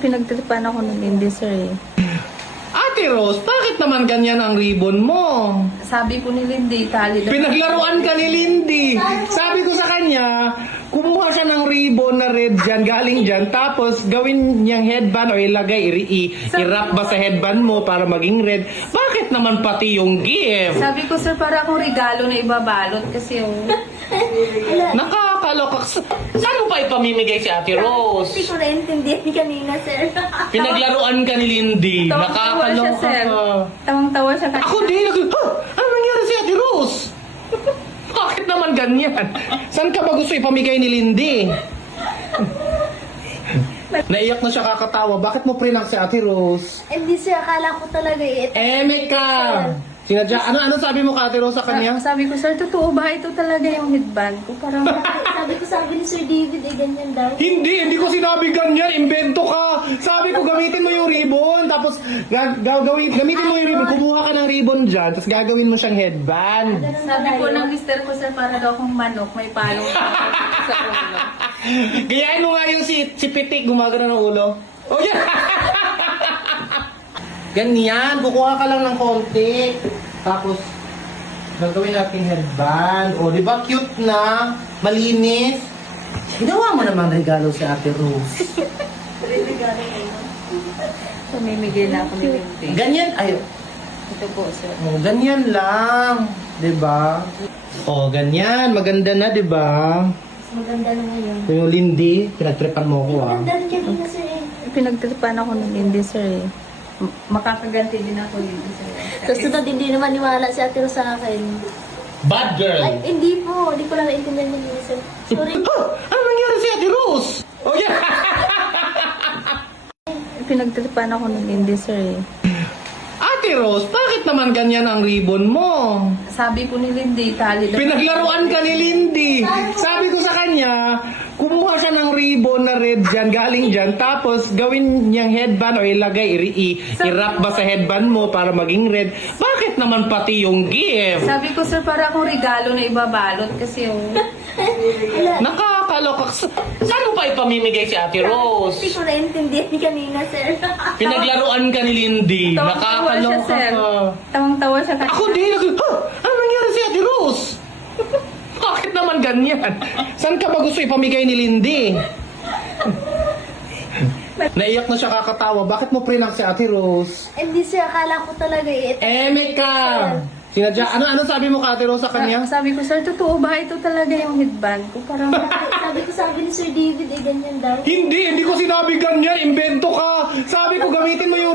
Pinagtripan ako ng hindi, sir eh. Ate Rose, bakit naman ganyan ang ribbon mo? Sabi ko ni Lindy, tali daw. Pinaglaruan ka ni Lindy. Sabi ko sa kanya, kumuha siya ng ribbon na red dyan, galing dyan, tapos gawin niyang headband o ilagay, i-wrap ba sa headband mo para maging red. Bakit naman pati yung gift? Sabi ko, sir, para akong regalo na ibabalot kasi yung... Nakakaloka. Saan mo pa ipamimigay si Ate Rose? Hindi ko naintindihan kanina, sir. Pinaglaruan ka ni Lindy. Tawang-tawa siya, Nakakaloka sir. ka. Tawang-tawa siya kasi. Ako din. Ano nangyari si Ate Rose? Bakit naman ganyan? Saan ka ba gusto ipamigay ni Lindy? Naiyak na siya kakatawa. Bakit mo prinak si Ate Rose? Hindi, sir. Akala ko talaga Meka! Sinadya, ano sabi mo ka Ate Rose sa kanya? Sabi ko, sir, totoo ba ito talaga yung headband ko? Parang... sabi ni Sir David, ganyan daw. Hindi ko sinabi ganyan. Invento ka. Sabi ko, gamitin mo yung ribbon. Tapos, gamitin mo yung ribbon. Kumuha ka ng ribbon dyan. Tapos, gagawin mo siyang headband. Sabi ko ng mister ko, sir, para daw akong manok, may palong sa ulo. Gayahin mo nga yung si Pitik, gumagana ng ulo. Oh, yan! Ganyan, kukuha ka lang ng konti. Tapos, gagawin natin headband. O, di ba cute na? Malinis. Ginawa mo naman regalo sa Ate Rose. Pamimigay na ako ni Lindy. Ganyan, ay, Ito po, sir. oh, ganyan lang. Di ba? Oh, ganyan. Maganda na, di ba? Maganda na ngayon. Yung Lindy, pinagtripan mo ko, ah. Maganda rin kanina, sir. Pinagtripan ako ng Lindy, sir eh. Makakaganti din ako Lindy, sir. Tapos na hindi naman niwala si Ate Rose sa akin. Bad girl. Ay, hindi po. Hindi ko lang naintindihan yun, sir. Sorry. Ano nangyari si Ate Rose? Oh, yeah. Pinagtripan ako ng Lindy, sir eh. Ate Rose, bakit naman ganyan ang ribbon mo? Sabi ko ni Lindy, tali daw. Pinaglaruan ka ni Lindy. Sabi ko sa kanya, kumuha siya ng ribbon na red dyan, galing dyan, tapos gawin niyang headband o ilagay, i-wrap ba sa headband mo para maging red. Bakit naman pati yung gift? Sabi ko, sir, para akong regalo na ibabalot kasi yung... Nakakaloka. Saan mo pa ipamimigay si Ate Rose? Hindi ko naintindihan kanina, sir. Pinaglaruan ka ni Lindy. Tawang-tawa siya, Nakakaloka sir. ka. Tawang-tawa siya kasi. Ako din. Ano nangyari si Ate Rose? Bakit naman ganyan? Saan ka ba gusto ipamigay ni Lindy? Naiyak na siya kakatawa. Bakit mo prinak si Ate Rose? Hindi, sir. Akala ko talaga Meka! Sinadya, ano sabi mo ka Ate Rose sa kanya? Sabi ko, sir, totoo ba ito talaga yung headband ko? Parang... sabi ni Sir David, ganyan daw. Hindi ko sinabi ganyan. Invento ka. Sabi ko, gamitin mo yung